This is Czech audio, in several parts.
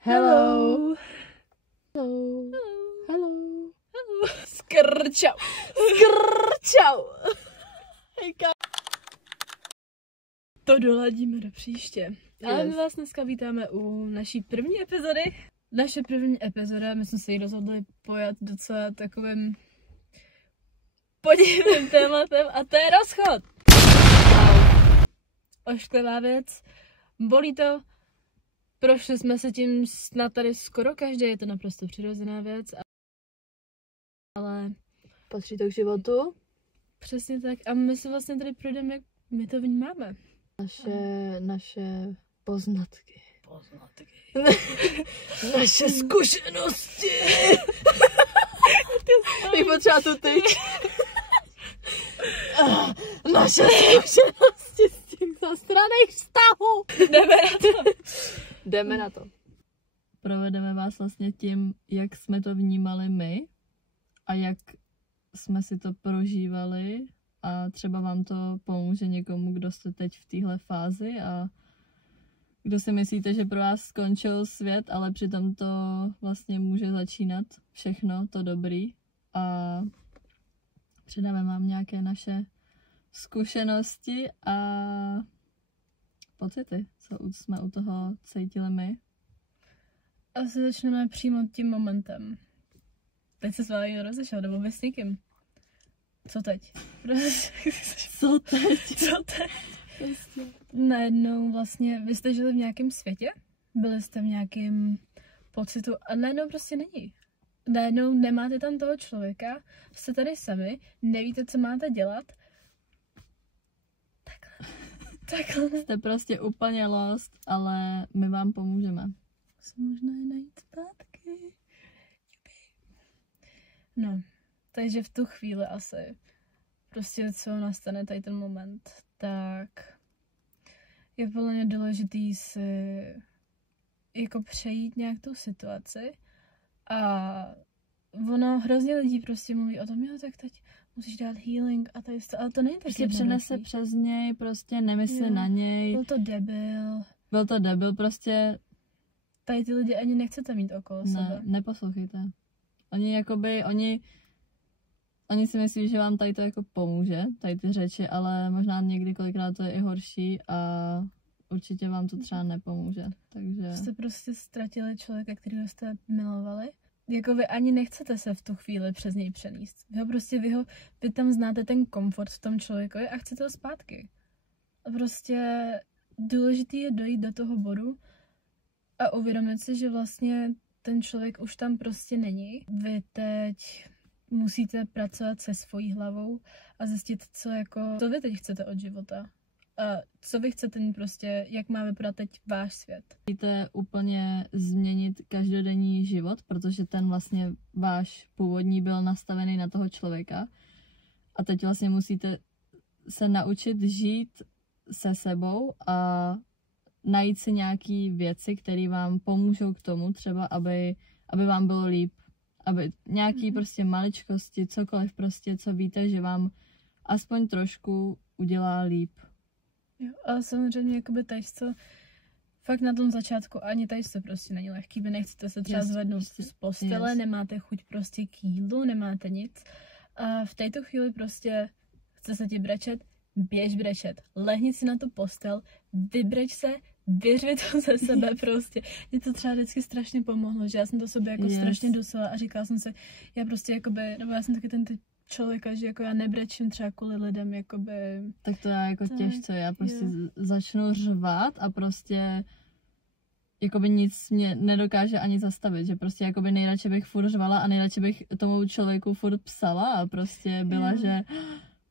Hello. Hello. Hello. Hello. Skrčau. Skrčau. Hejka. To doladíme do příště. Ale my vás dneska vítáme u naší první epizody. Naše první epizoda, my jsme se ji rozhodli pojat docela takovým podivným tématem a to je rozchod. Ošklivá věc. Bolí to. Prošli jsme se tím snad tady skoro každý, je to naprosto přirozená věc. Ale Patří to k životu? Přesně tak. A my se vlastně tady projdeme, jak my to vnímáme. Naše poznatky. Poznatky. Naše zkušenosti. Bych potřeba tu tyč. Naše zkušenosti z těch zastraných vztahů. Jdeme na to. Jdeme na to. Provedeme vás vlastně tím, jak jsme to vnímali my a jak jsme si to prožívali a třeba vám to pomůže někomu, kdo jste teď v téhle fázi a kdo si myslíte, že pro vás skončil svět, ale přitom to vlastně může začínat všechno, to dobrý a předáme vám nějaké naše zkušenosti a pocity, co jsme u toho cítili my. Asi začneme přímo tím momentem. Teď se s vámi rozešel, nebo vy s někým. Co teď? Co teď? Co teď? Najednou vlastně, vy jste žili v nějakém světě, byli jste v nějakém pocitu a najednou prostě není. Najednou nemáte tam toho člověka, jste tady sami, nevíte, co máte dělat. Takhle. Jste prostě úplně lost, ale my vám pomůžeme. Se možná je najít zpátky. No, takže v tu chvíli asi prostě co nastane tady ten moment, tak je podle mě důležitý si jako přejít nějak tu situaci a ono hrozně lidí prostě mluví o tom, jo, tak teď musíš dát healing a tady ale to není tak Prostě přenese přes něj, prostě nemysli na něj. Byl to debil. Prostě Tady ty lidi ani nechcete mít okolo sebe. Neposlouchejte. Oni si myslí, že vám tady to jako pomůže, tady ty řeči, ale možná někdy kolikrát to je i horší a určitě vám to třeba nepomůže, takže... Jste prostě ztratili člověka, kterého jste milovali. Jako vy ani nechcete se v tu chvíli přes něj přenést. Vy tam znáte ten komfort v tom člověkovi a chcete ho zpátky. A prostě důležitý je dojít do toho bodu a uvědomit si, že vlastně ten člověk už tam prostě není. Vy teď musíte pracovat se svojí hlavou a zjistit, co vy teď chcete od života. A co vy chcete prostě, jak má vypadat teď váš svět. Musíte úplně změnit každodenní život, protože ten vlastně váš původní byl nastavený na toho člověka. A teď vlastně musíte se naučit žít se sebou a najít si nějaký věci, které vám pomůžou k tomu, třeba aby vám bylo líp. Aby nějaký prostě maličkosti, cokoliv prostě, co víte, že vám aspoň trošku udělá líp. Jo, ale samozřejmě jakoby teď to fakt na tom začátku ani tady to prostě není lehký. Vy nechcete se třeba zvednout z postele, nemáte chuť prostě k jídlu, nemáte nic. A v této chvíli prostě chce se ti brečet, běž brečet. Lehni si na tu postel, vybreč se, vyřvi to ze sebe prostě. Mě to třeba vždycky strašně pomohlo, že já jsem to sobě jako strašně dusila a říkala jsem si, já prostě jakoby, nebo já jsem taky ten typ člověka, že jako já nebrečím třeba kvůli lidem, jakoby... Tak to já jako těžce, já prostě začnu řvat a prostě jakoby nic mě nedokáže ani zastavit, že prostě jakoby nejradši bych furt řvala a nejradši bych tomu člověku furt psala a prostě byla, že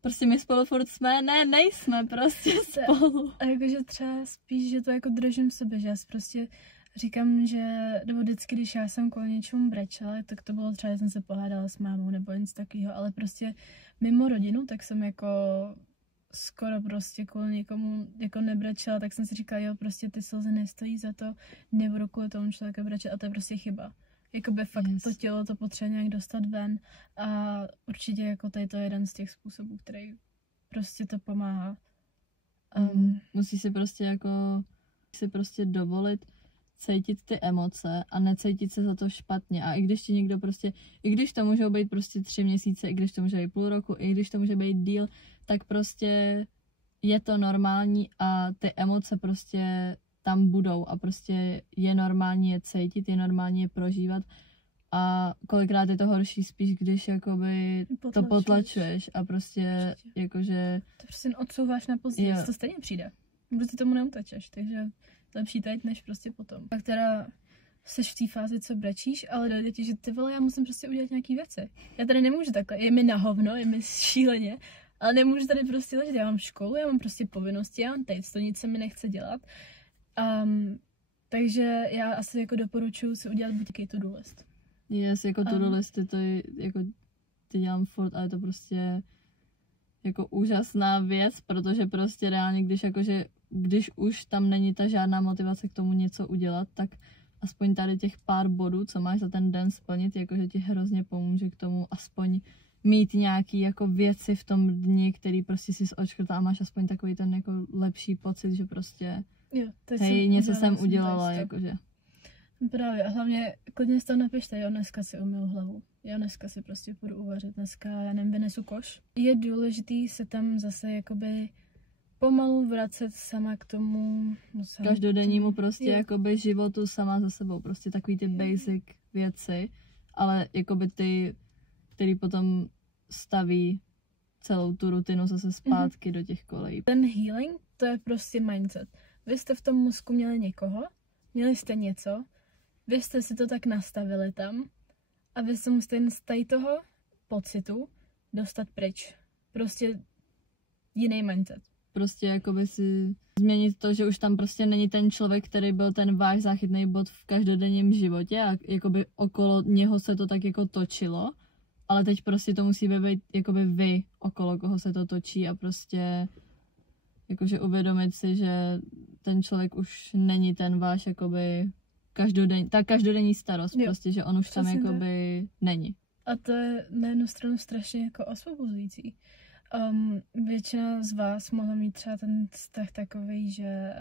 prostě my spolu furt jsme, nejsme prostě spolu. A jakože třeba spíš, že to jako držím v sobě, že já prostě říkám, že, nebo vždycky, když já jsem kvůli něčemu brečela, tak to bylo třeba, že jsem se pohádala s mámou nebo nic takového, ale prostě mimo rodinu, tak jsem jako skoro prostě kvůli někomu jako nebrečela, tak jsem si říkala, jo, prostě ty slzy nestojí za to, nebudu kvůli tomu člověka brečet a to je prostě chyba. Jakoby fakt to tělo to potřebuje nějak dostat ven a určitě jako tady to je jeden z těch způsobů, který prostě to pomáhá. Musí si prostě dovolit cítit ty emoce a necítit se za to špatně. A i když ti někdo prostě, i když to můžou být prostě 3 měsíce, i když to může být půl roku, i když to může být díl, tak prostě je to normální a ty emoce prostě tam budou a prostě je normální je cítit, je normální je prožívat a kolikrát je to horší spíš, když jakoby to potlačuješ a prostě jakože... To prostě odsouváš na později, to stejně přijde. Prostě tomu neutečeš, takže lepší teď, než prostě potom. Tak teda seš v té fázi, co brečíš, ale dojde ti, že ty vole, já musím prostě udělat nějaký věci. Já tady nemůžu takhle, je mi na hovno, je mi šíleně, ale nemůžu tady prostě ležet, já mám školu, já mám prostě povinnosti, já mám teď, to nic se mi nechce dělat. Takže já asi jako doporučuji si udělat buď jaký to-do list. Yes, jako to-do listy, to je jako ty dělám furt, ale je to prostě jako úžasná věc, protože prostě reálně, když už tam není ta žádná motivace k tomu něco udělat, tak aspoň tady těch pár bodů, co máš za ten den splnit, jakože ti hrozně pomůže k tomu aspoň mít nějaký jako věci v tom dni, který prostě si odškrtá a máš aspoň takový ten jako lepší pocit, že prostě hej, něco jsem udělala, jakože. Právě a hlavně klidně si to napište, jo, dneska si umyl hlavu, jo, dneska si prostě půjdu uvařit, dneska, já nevím, vynesu koš. Je důležitý se tam zase jakoby pomalu vracet sama k tomu... každodennímu prostě jakoby životu sama za sebou, prostě takový ty basic věci, ale jakoby ty, který potom staví celou tu rutinu zase zpátky do těch kolejí. Ten healing, to je prostě mindset. Vy jste v tom mozku měli někoho, měli jste něco, vy jste si to tak nastavili tam a vy se musíte z toho pocitu dostat pryč. Prostě jiný mindset. Prostě jakoby si změnit to, že už tam prostě není ten člověk, který byl ten váš záchytný bod v každodenním životě a jakoby okolo něho se to tak jako točilo, ale teď prostě to musí být jakoby vy, okolo koho se to točí a prostě jakože uvědomit si, že ten člověk už není ten váš jakoby každodenní starost, prostě, že on už tam jakoby není. A to je na jednu stranu strašně jako osvobozující. Většina z vás mohla mít třeba ten vztah takový, že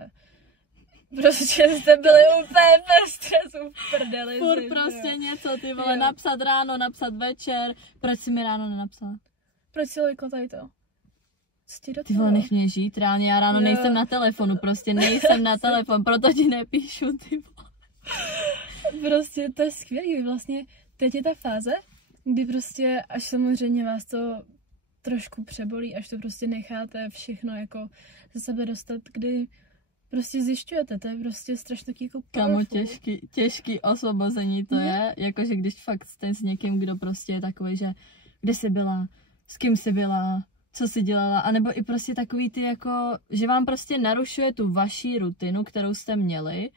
prostě jste byli úplně bez stresu v prdeli. Furt prostě něco, ty vole, napsat ráno, napsat večer, proč jsi mi ráno nenapsala? Proč si lejkla tady to? Ty vole, nech mě žít, reálně já ráno nejsem na telefonu, prostě nejsem na telefon, proto ti nepíšu, ty vole. Prostě to je skvělý, vlastně teď je ta fáze, kdy prostě až samozřejmě vás to trošku přebolí, až to prostě necháte všechno jako ze sebe dostat, kdy prostě zjišťujete, to je prostě strašně taky jako powerful. Kamo, těžký osvobození to je, jakože když fakt jste s někým, kdo prostě je takový, že kde jsi byla, s kým jsi byla, co jsi dělala, anebo i prostě takový ty jako, že vám prostě narušuje tu vaší rutinu, kterou jste měli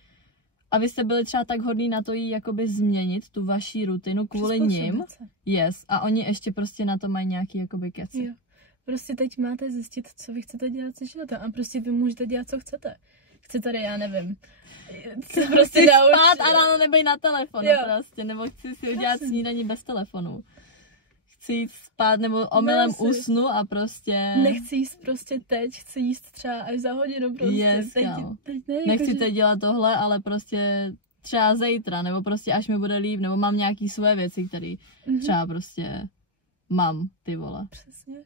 a vy jste byli třeba tak hodný na to jí jakoby změnit, tu vaší rutinu kvůli nim. Yes, a oni ještě prostě na to mají nějaký jakoby keci. Jo. Prostě teď máte zjistit, co vy chcete dělat se životem a prostě vy můžete dělat, co chcete. Chci tady, já nevím, chci prostě spát a ráno nebej na telefonu prostě, nebo chci si udělat snídaní bez telefonu. Chci jít spát nebo omylem usnu a prostě... Nechci jíst prostě teď, chci jíst třeba až za hodinu prostě. Yes, teď ne, nechci teď dělat tohle, ale prostě třeba zítra, nebo prostě až mi bude líp, nebo mám nějaký své věci, které třeba prostě mám, ty vole. Přesně.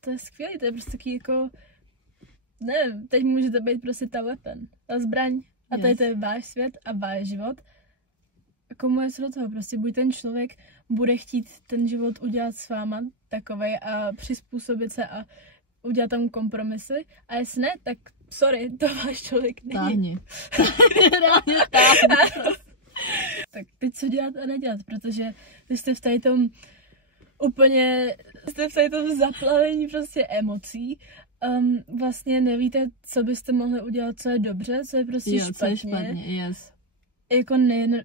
To je skvělé, to je prostě taky jako... Nevím, teď můžete být prostě ta weapon, ta zbraň. A tady to je váš svět a váš život. Komu je co do toho? Prostě buď ten člověk bude chtít ten život udělat s váma takovej a přizpůsobit se a udělat tam kompromisy. A jestli ne, tak sorry, to váš člověk není. Táhni. Reálně táhni. Tak teď co dělat a nedělat, protože vy jste v tady tom úplně, jste v tady tom zaplavení prostě emocí. Vlastně nevíte, co byste mohli udělat, co je dobře, co je prostě špatně. Co je špatně, yes. Jako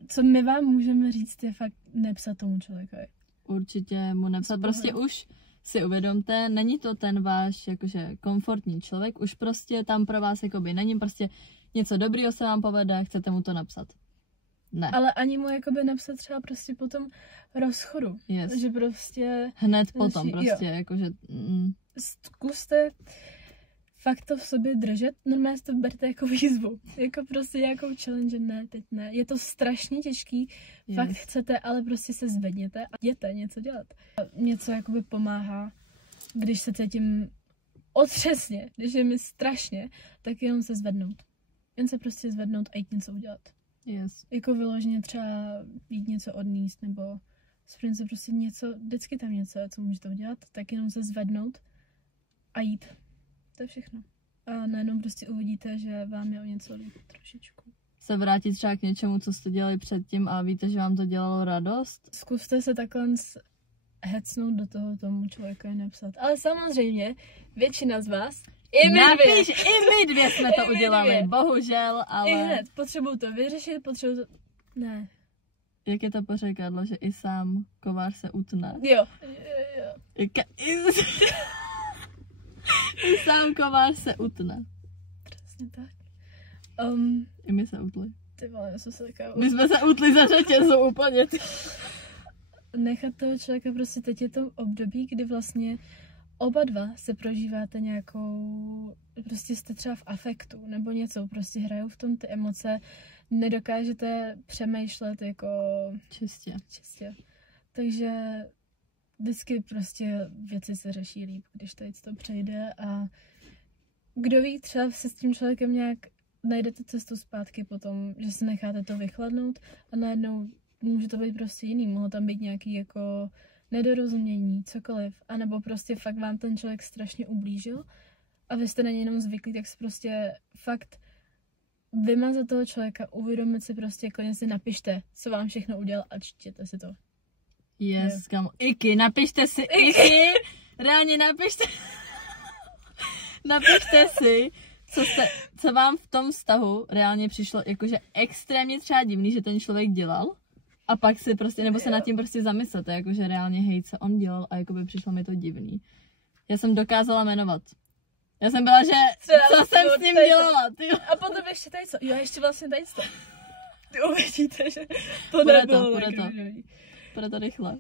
co my vám můžeme říct, je fakt nepsat tomu člověkovi. Určitě mu nepsat. Prostě už si uvědomte, není to ten váš jakože komfortní člověk, už prostě tam pro vás jakoby není, prostě něco dobrýho se vám povede, chcete mu to napsat. Ne. Ale ani mu jakoby napsat třeba prostě po tom rozchodu. Yes. Že prostě... Hned potom prostě, jakože... Zkuste fakt to v sobě držet, normálně to berte jako výzvu. Jako prostě nějakou challenge, ne, teď ne. Je to strašně těžký, fakt chcete, ale prostě se zvedněte a jděte něco dělat. Něco jakoby pomáhá, když se cítím otřesně, když je mi strašně, tak jenom se zvednout. Jen se prostě zvednout a jít něco udělat. Yes. Jako vyloženě třeba jít něco odníst, nebo se prostě něco, vždycky tam něco, co můžete udělat, tak jenom se zvednout a jít. To je všechno. A najednou prostě uvidíte, že vám je o něco líp trošičku. Se vrátit třeba k něčemu, co jste dělali předtím a víte, že vám to dělalo radost? Zkuste se takhle hecnout do toho tomu člověku je napsat. Ale samozřejmě, většina z vás, i my dvě. I my dvě jsme to udělali, bohužel, ale... I hned, potřebuju to vyřešit, potřebuju to... Ne. Jak je to pořekadlo, že i sám kovář se utne? Jo. I sám kovář se utne. Přesně tak. I my se utli. Ty vole, já jsem se taká... My jsme se utli za řetězu úplně. Nechat toho člověka, prostě teď je to období, kdy vlastně oba dva se prožíváte nějakou, prostě jste třeba v afektu nebo něco, prostě hrajou v tom ty emoce, nedokážete přemýšlet jako Čistě. Takže vždycky prostě věci se řeší líp, když tady to přejde a kdo ví, třeba se s tím člověkem nějak najdete cestu zpátky potom, že se necháte to vychladnout a najednou může to být prostě jiný, mohlo tam být nějaký jako nedorozumění, cokoliv, anebo prostě fakt vám ten člověk strašně ublížil a vy jste na něj jenom zvyklí, tak si prostě fakt vymazat toho člověka, uvědomit si prostě, klidně si napište, co vám všechno udělal a čtěte si to. Yes, kamo. Iky, napište si Iky, reálně napište si, co vám v tom vztahu reálně přišlo, jakože extrémně třeba divný, že ten člověk dělal. A pak si prostě, nebo se nad tím prostě zamyslete, jakože reálně hej, co on dělal a jakoby přišlo mi to divný. Já jsem dokázala jmenovat. Já jsem byla, že co jsem s ním dělala, ty. A potom ještě tady co? Jo, ještě vlastně tady co? Ty uvidíte, že to nebylo. Bude to rychle.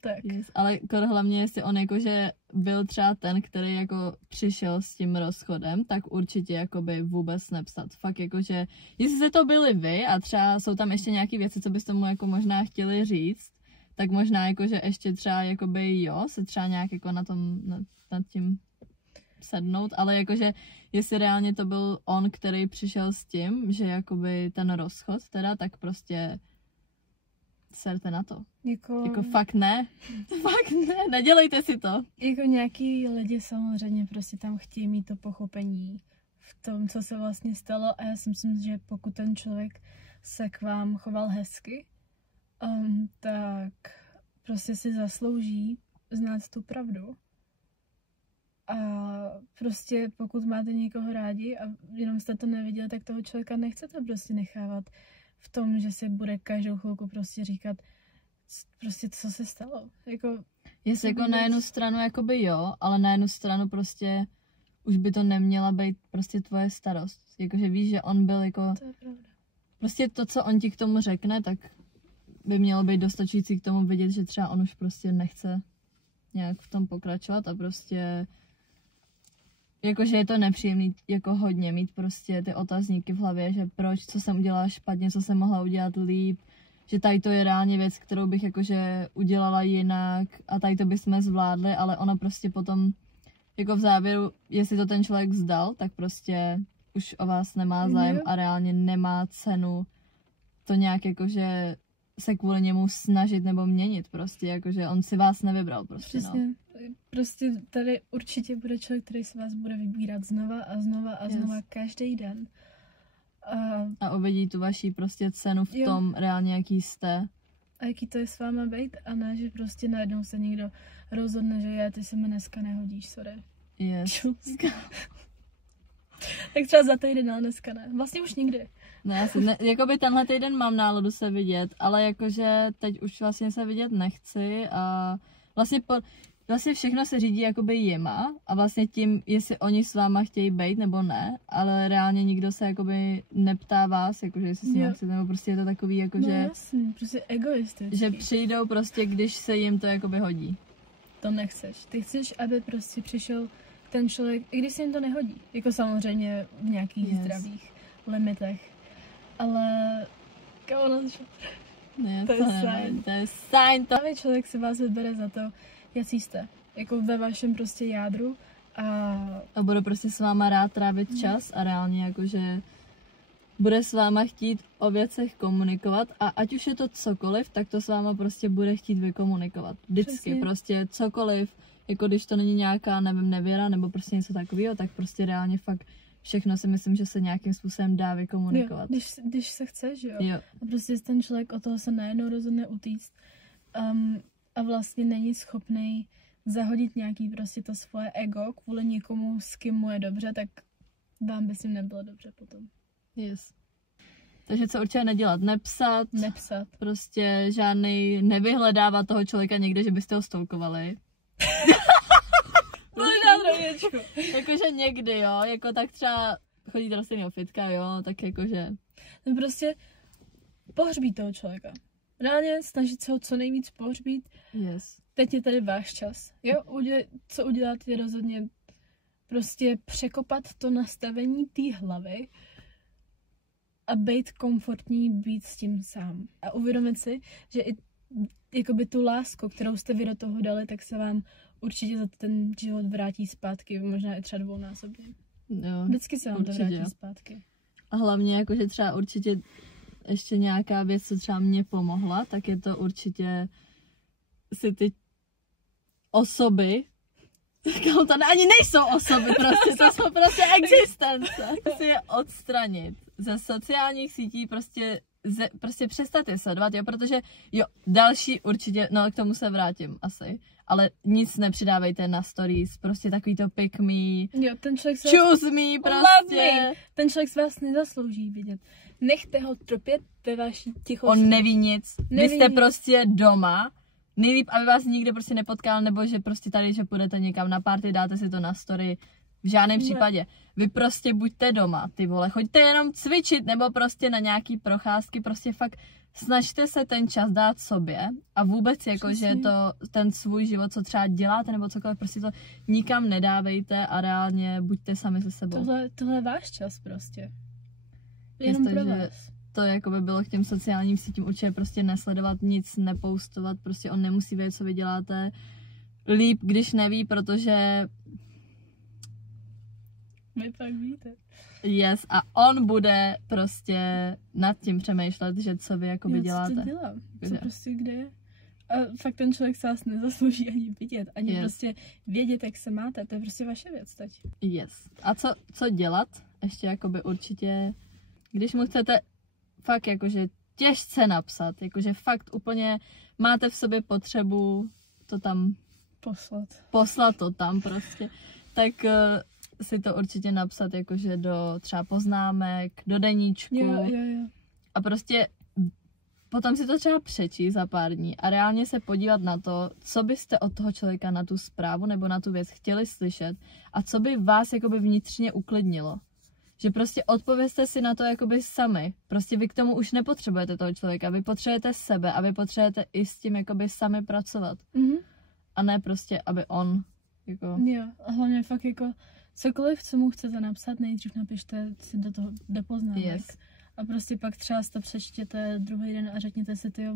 Tak. Yes. Ale hlavně, jestli on jakože byl třeba ten, který jako přišel s tím rozchodem, tak určitě jakoby vůbec nepsat. Fakt jakože, jestli se to byli vy a třeba jsou tam ještě nějaké věci, co byste mu jako možná chtěli říct, tak možná jakože ještě třeba jakoby jo, se třeba nějak jako nad tím sednout, ale jakože jestli reálně to byl on, který přišel s tím, že jakoby ten rozchod teda, tak prostě serte na to. Jako fakt ne. Fakt ne, nedělejte si to. Jako nějaký lidi samozřejmě prostě tam chtějí mít to pochopení v tom, co se vlastně stalo a já si myslím, že pokud ten člověk se k vám choval hezky, tak prostě si zaslouží znát tu pravdu. A prostě pokud máte někoho rádi a jenom jste to neviděli, tak toho člověka nechcete prostě nechávat v tom, že si bude každou chvilku prostě říkat prostě co se stalo. Jestli jako na jednu stranu jakoby jo, ale na jednu stranu prostě už by to neměla být prostě tvoje starost. Jakože víš, že on byl jako... To je pravda. Prostě to, co on ti k tomu řekne, tak by mělo být dostačující k tomu vidět, že třeba on už prostě nechce nějak v tom pokračovat a prostě jakože je to nepříjemný jako hodně mít prostě ty otazníky v hlavě, že proč, co jsem udělala špatně, co jsem mohla udělat líp, že tady to je reálně věc, kterou bych jakože udělala jinak a tady to bychom zvládli, ale ona prostě potom jako v závěru, jestli to ten člověk vzdal, tak prostě už o vás nemá zájem a reálně nemá cenu to nějak jakože se kvůli němu snažit nebo měnit prostě, jakože on si vás nevybral prostě, přesně. No. Prostě tady určitě bude člověk, který se vás bude vybírat znova a znova a znova každý den. A uvidí tu vaší prostě cenu v tom reálně, jaký jste. A jaký to je s váma být a ne, že prostě najednou se někdo rozhodne, že ty se mi dneska nehodíš, sorry. Yes. Tak třeba za týden, ale dneska ne. Vlastně už nikdy. Ne, jakoby tenhle týden mám náladu se vidět, ale jakože teď už vlastně se vidět nechci a vlastně všechno se řídí jakoby jima a vlastně tím, jestli oni s váma chtějí být nebo ne, ale reálně nikdo se jakoby neptá vás, jakože jestli s ním chcete, nebo prostě je to takový jakože... No jasný, prostě egoistický. Že přijdou prostě, když se jim to jakoby hodí. To nechceš. Ty chceš, aby prostě přišel ten člověk, i když se jim to nehodí, jako samozřejmě v nějakých zdravých limitech, ale Ne, to je sign. To je sign. Právě člověk si vás vybere za to, jaký jste, jako ve vašem prostě jádru a bude prostě s váma rád trávit čas a reálně jakože bude s váma chtít o věcech komunikovat a ať už je to cokoliv, tak to s váma prostě bude chtít vykomunikovat. Vždycky Přesně. prostě cokoliv, jako když to není nějaká, nevím, nevěra nebo prostě něco takového, tak prostě reálně fakt všechno si myslím, že se nějakým způsobem dá vykomunikovat. Jo, když se chce, že jo? Jo. A prostě ten člověk od toho se najednou rozhodne utíct a vlastně není schopný zahodit nějaký prostě to svoje ego kvůli někomu, s kým mu je dobře, tak vám by s ním nebylo dobře potom. Yes. Takže co určitě nedělat? Nepsat. Prostě žádnej nevyhledávat toho člověka někde, že byste ho stolkovali. Jakože někdy, jo, jako tak třeba chodíte do stejného fitka, jo, tak jakože. No prostě pohřbít toho člověka. Reálně snažit se ho co nejvíc pohřbít. Yes. Teď je tady váš čas. Jo, co udělat je rozhodně prostě překopat to nastavení té hlavy a být komfortní, být s tím sám. A uvědomit si, že i jakoby tu lásku, kterou jste vy do toho dali, tak se vám určitě za ten život vrátí zpátky, možná i třeba dvounásobně. Jo, vždycky se vám určitě, to vrátí jo. zpátky. A hlavně jakože třeba určitě ještě nějaká věc, co třeba mě pomohla, tak je to určitě si ty osoby, to ani nejsou osoby prostě, to jsou prostě existence. Si je odstranit ze sociálních sítí, prostě přestat je sledovat, jo, protože jo, další určitě, no k tomu se vrátím asi, ale nic nepřidávejte na stories, prostě takový to pick me, Jo, ten člověk se choose me, prostě. Ten člověk z vás nezaslouží vidět. Nechte ho trpět ve vaší tichosti. On neví nic, vy Neví jste nic. prostě doma, nejlíp, aby vás nikde prostě nepotkal, nebo že prostě tady, že půjdete někam na party, dáte si to na story, v žádném případě. Vy prostě buďte doma, ty vole, choďte jenom cvičit, nebo prostě na nějaký procházky, prostě fakt snažte se ten čas dát sobě a vůbec jako, že to ten svůj život, co třeba děláte, nebo cokoliv, prostě to nikam nedávejte a reálně buďte sami se sebou. Tohle je váš čas prostě. Jenom pro vás. To jako by bylo k těm sociálním sítím určitě prostě nesledovat nic, nepostovat, prostě on nemusí vědět, co vy děláte. Líp, když neví, protože Vy pak víte. yes, a on bude prostě nad tím přemýšlet, že co vy jakoby děláte. Co to dělám? Co prostě kde je? A fakt ten člověk se vás nezaslouží ani vidět, ani prostě vědět, jak se máte. To je prostě vaše věc teď. Yes. A co dělat? Ještě jakoby určitě, když mu chcete fakt jakože těžce napsat, jakože fakt úplně máte v sobě potřebu to tam poslat to tam prostě, tak si to určitě napsat jakože do třeba poznámek, do deníčku. Jo. A prostě potom si to třeba přečíst za pár dní a reálně se podívat na to, co byste od toho člověka na tu zprávu nebo na tu věc chtěli slyšet a co by vás jakoby vnitřně uklidnilo. Že prostě odpovězte si na to jakoby sami. Prostě vy k tomu už nepotřebujete toho člověka, vy potřebujete sebe a vy potřebujete i s tím jakoby sami pracovat. Mhm. A ne prostě, aby on jako... Jo, a hlavně fakt jako cokoliv, co mu chcete napsat, nejdřív napište si do poznámek. Yes. A prostě pak třeba si to přečtěte druhý den a řekněte si, tyjo,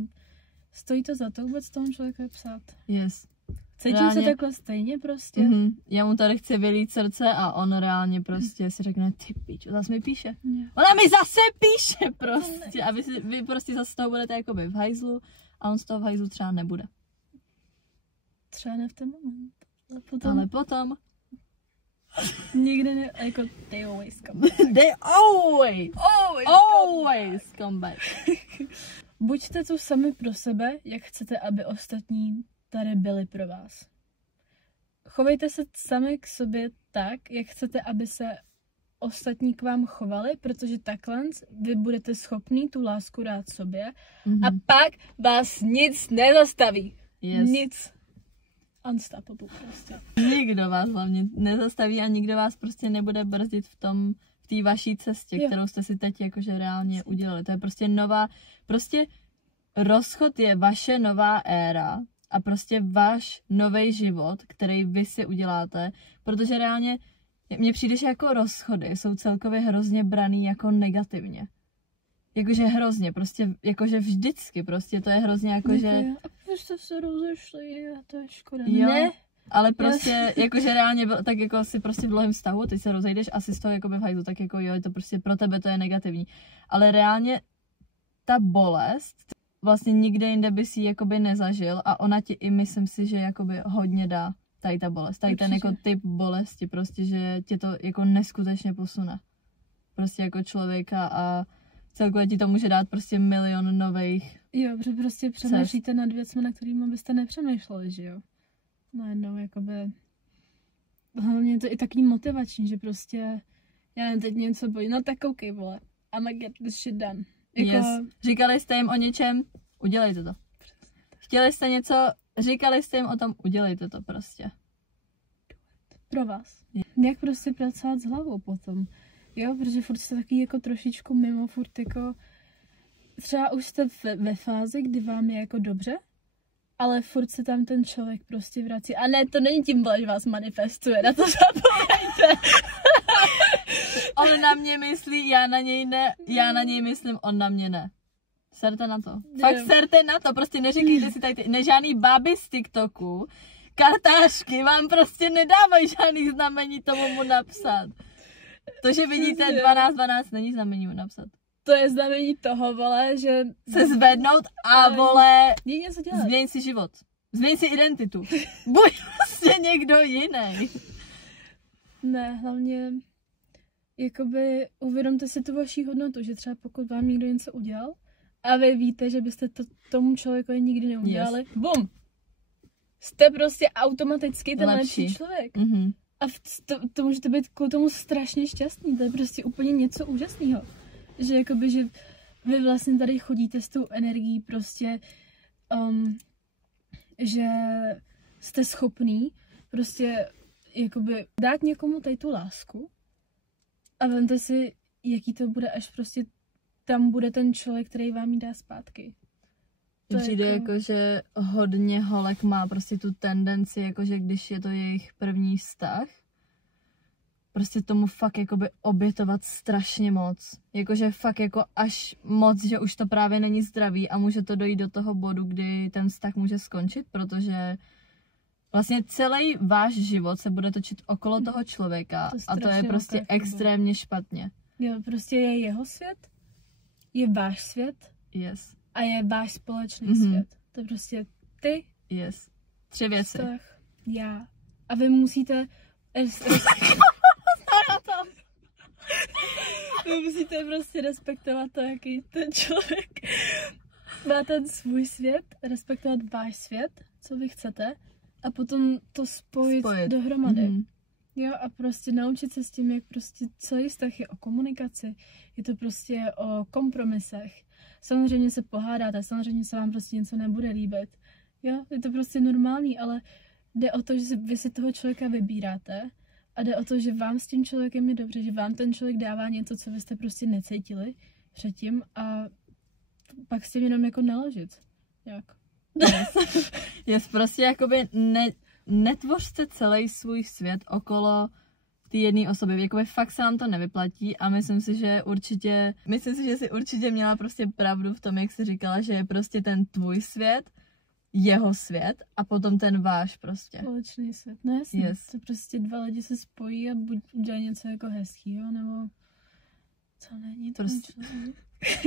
stojí to za to vůbec tomu člověku psát? Yes. Cítím reálně... se takhle stejně prostě? Mm-hmm. Já mu tady chci vylít srdce a on reálně prostě si řekne, ty pičo, zase mi píše. Yeah. Ona mi zase píše prostě. A vy prostě zase z toho budete jakoby v hajzlu a on z toho v hajzlu třeba nebude. Třeba ne v ten moment. Ale potom nikdy ne, jako they always come back. They always come back. Buďte tu sami pro sebe, jak chcete, aby ostatní tady byli pro vás. Chovejte se sami k sobě tak, jak chcete, aby se ostatní k vám chovali, protože takhle vy budete schopní tu lásku dát sobě a pak vás nic nezastaví. Yes. Nic. Unstoppable prostě. Nikdo vás hlavně nezastaví a nikdo vás prostě nebude brzdit v té vaší cestě, kterou jste si teď jakože reálně udělali. To je prostě nová, prostě rozchod je vaše nová éra a prostě váš nový život, který vy si uděláte, protože reálně mně přijde, že jako rozchody jsou celkově hrozně braný jako negativně. Jakože hrozně, prostě, jakože vždycky, prostě to je hrozně jakože... A proč jste se rozešli, to je škoda. Jo, Ne, ale prostě, jakože reálně, tak jako si prostě v dlouhém vztahu, ty se rozejdeš asi z toho jako v hajzlu, tak jako jo, je to prostě pro tebe to je negativní. Ale reálně ta bolest, vlastně nikde jinde by si ji jakoby nezažil a ona ti i myslím si, že jakoby hodně dá tady ta bolest, tady ten jako typ bolesti, prostě, že tě to jako neskutečně posune. Prostě jako člověka a celkově ti to může dát prostě milion nových. Jo, protože prostě přemýšlíte nad věcmi, na kterými byste nepřemýšleli, že jo? Najednou jakoby... Hlavně je to i takový motivační, že prostě... Já nevím, teď něco bojí, no tak koukej, vole. I'm gonna get this shit done. Jako... Yes. Říkali jste jim o něčem, udělejte to. Chtěli jste něco, říkali jste jim o tom, udělejte to prostě. Pro vás. Jak prostě pracovat s hlavou potom. Jo, protože furt jste taky jako trošičku mimo, furt jako... Třeba už jste ve fázi, kdy vám je jako dobře, ale furt se tam ten člověk prostě vrací. A ne, to není tím, že vás manifestuje, na to zapomeňte. On na mě myslí, já na něj ne, já na něj myslím, on na mě ne. Serte na to. Fakt serte na to, prostě neříkejte si tady, žádný báby z TikToku, kartářky vám prostě nedávají žádný znamení tomu mu napsat. To, že vidíte 12-12, není znamení mu napsat. To je znamení toho, vole, že... Se zvednout a, vole, něco dělat. Změň si život. Změň si identitu. Buď prostě někdo jiný. Ne, hlavně jakoby uvědomte si tu vaši hodnotu, že třeba pokud vám někdo něco udělal a vy víte, že byste to tomu člověku nikdy neudělali, bum! Jste prostě automaticky ten lepší člověk. Mm-hmm. A to můžete být kvůli tomu strašně šťastný, to je prostě úplně něco úžasného. Že jakoby, že vy vlastně tady chodíte s tou energií prostě, že jste schopný prostě jakoby dát někomu tady tu lásku a vemte si, jaký to bude, až prostě tam bude ten člověk, který vám ji dá zpátky. To přijde jako, že hodně holek má prostě tu tendenci, jakože když je to jejich první vztah, prostě tomu fakt jakoby obětovat strašně moc. Jakože fakt jako až moc, že už to právě není zdravý a může to dojít do toho bodu, kdy ten vztah může skončit, protože vlastně celý váš život se bude točit okolo toho člověka a to je prostě extrémně špatně. Jo, prostě je jeho svět, je váš svět a je váš společný svět. To je prostě ty, 3 věci. vztah, já. A vy musíte... Vy musíte prostě respektovat to, jaký ten člověk má ten svůj svět, respektovat váš svět, co vy chcete, a potom to spojit. Dohromady. Mm-hmm. Jo, a prostě naučit se s tím, jak prostě celý vztah je o komunikaci, je to prostě o kompromisech. Samozřejmě se pohádáte, samozřejmě se vám prostě něco nebude líbit. Jo, je to prostě normální, ale jde o to, že vy si toho člověka vybíráte a jde o to, že vám s tím člověkem je dobře, že vám ten člověk dává něco, co vy jste prostě necítili předtím a pak s tím jenom jako naložit. Jak? Yes, prostě jakoby netvořte celý svůj svět okolo ty jedné osoby. Jakoby fakt se vám to nevyplatí a myslím si, že si určitě měla prostě pravdu v tom, jak jsi říkala, že je prostě ten tvůj svět, jeho svět a potom ten váš prostě. Společný svět, no jasně. Yes. To prostě 2 lidi se spojí a buď udělají něco jako hezkýho, nebo co není to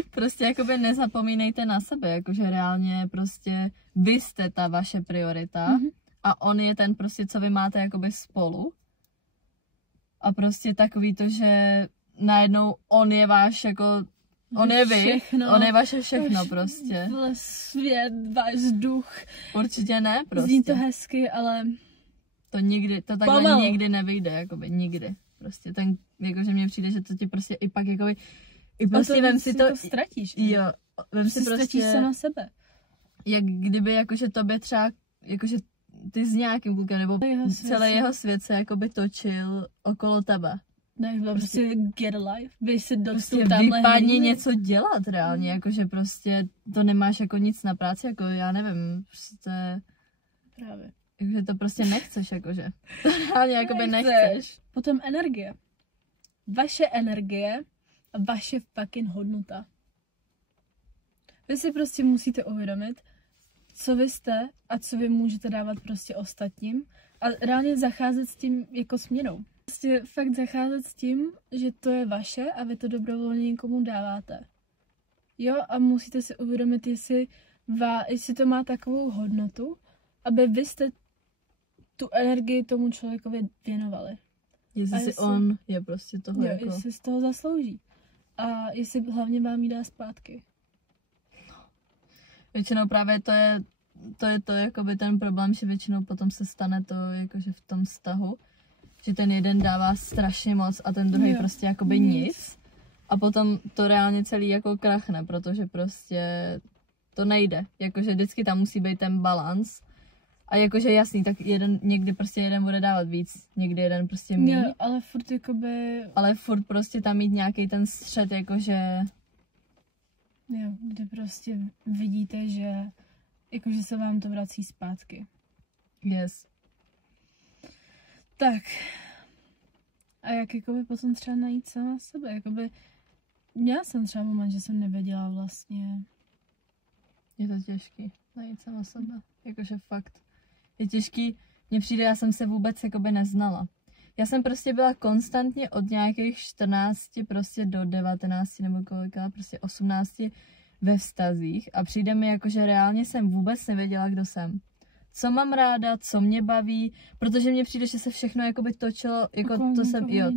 prostě jakoby nezapomínejte na sebe, jakože reálně prostě vy jste ta vaše priorita a on je ten prostě, co vy máte jakoby spolu. A prostě takový to, že najednou on je váš jako, on je vy, všechno, on je vaše všechno prostě. Svět, váš duch. Určitě ne prostě. Zní to hezky, ale... To takhle nikdy nevyjde, jakoby nikdy. Prostě ten, jakože mně přijde, že to ti prostě i pak jakoby, i prostě vem si to ztratíš. Jo, vem si ztratíš sama sebe. Jak kdyby jakože tobě třeba, jakože ty s nějakým klukem, nebo celý jeho svět se jakoby točil okolo tebe. Ne, prostě get alive, běž si do prostě vypadni něco dělat reálně, jakože prostě to nemáš jako nic na práci, jako já nevím, prostě Právě. Jakože to prostě nechceš, jakože. To reálně jakoby nechceš. Potom energie. Vaše energie a vaše fucking hodnota. Vy si prostě musíte uvědomit, co vy jste a co vy můžete dávat prostě ostatním a reálně zacházet s tím jako směrou. Prostě fakt zacházet s tím, že to je vaše a vy to dobrovolně někomu dáváte. Jo, a musíte si uvědomit, jestli to má takovou hodnotu, aby vy jste tu energii tomu člověkovi věnovali. Jestli on je prostě toho jo, jako... jestli z toho zaslouží. A jestli hlavně vám jí dá zpátky. Většinou právě to je jakoby ten problém, že většinou potom se stane to jakože v tom vztahu, že ten jeden dává strašně moc a ten druhý prostě jakoby nic. A potom to reálně celý jako krachne, protože prostě to nejde. Jakože vždycky tam musí být ten balans. A jakože jasný, tak někdy prostě jeden bude dávat víc, někdy jeden prostě míň. Jo, ale furt jakoby... Ale furt prostě tam mít nějaký ten střed, jakože... Jo, kde prostě vidíte, že jakože se vám to vrací zpátky. Yes. Tak. A jak jakoby potom třeba najít sama sebe? Jakoby měla jsem třeba moment, že jsem nevěděla vlastně. Je to těžký najít sama sebe. Jakože fakt. Je těžký. Mně přijde, já jsem se vůbec jakoby neznala. Já jsem prostě byla konstantně od nějakých 14 prostě do 19 nebo kolika, prostě 18 ve vztazích a přijde mi jako, že reálně jsem vůbec nevěděla, kdo jsem. Co mám ráda, co mě baví, protože mně přijde, že se všechno jakoby točilo, jako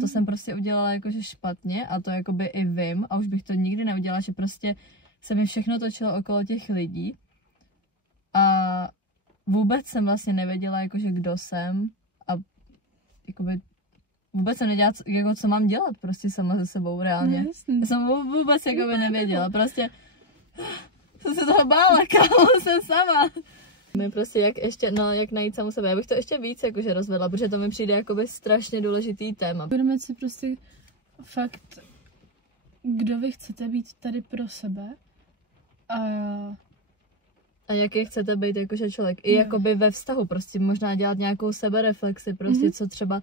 to jsem prostě udělala jakože špatně a to jakoby i vím a už bych to nikdy neudělala, že prostě se mi všechno točilo okolo těch lidí a vůbec jsem vlastně nevěděla, jakože kdo jsem a jakoby vůbec jsem nedělala, jako co mám dělat prostě sama se sebou reálně. Já jsem vůbec jakoby nevěděla, prostě jsem se toho bála, kámo, jsem sama. My prostě jak najít samu sebe, já bych to ještě víc jakože rozvedla, protože to mi přijde jakoby strašně důležitý téma. Budeme si prostě fakt, kdo vy chcete být tady pro sebe a jaký chcete být jakože člověk. I jakoby ve vztahu prostě možná dělat nějakou sebereflexi, prostě co třeba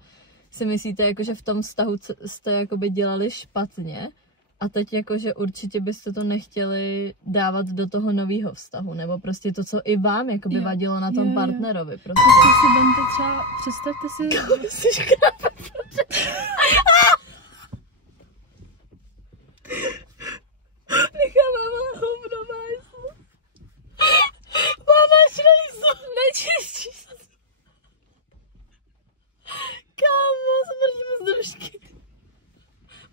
si myslíte, jakože v tom vztahu jste jakoby dělali špatně a teď jakože určitě byste to nechtěli dávat do toho nového vztahu, nebo prostě to, co i vám jakoby vadilo na tom partnerovi. Prostě. Prostě si vemte třeba, představte si... Necháváme hovno, máš. Máma šlejzu. Nečistí se. Kámo, smrdím z držky.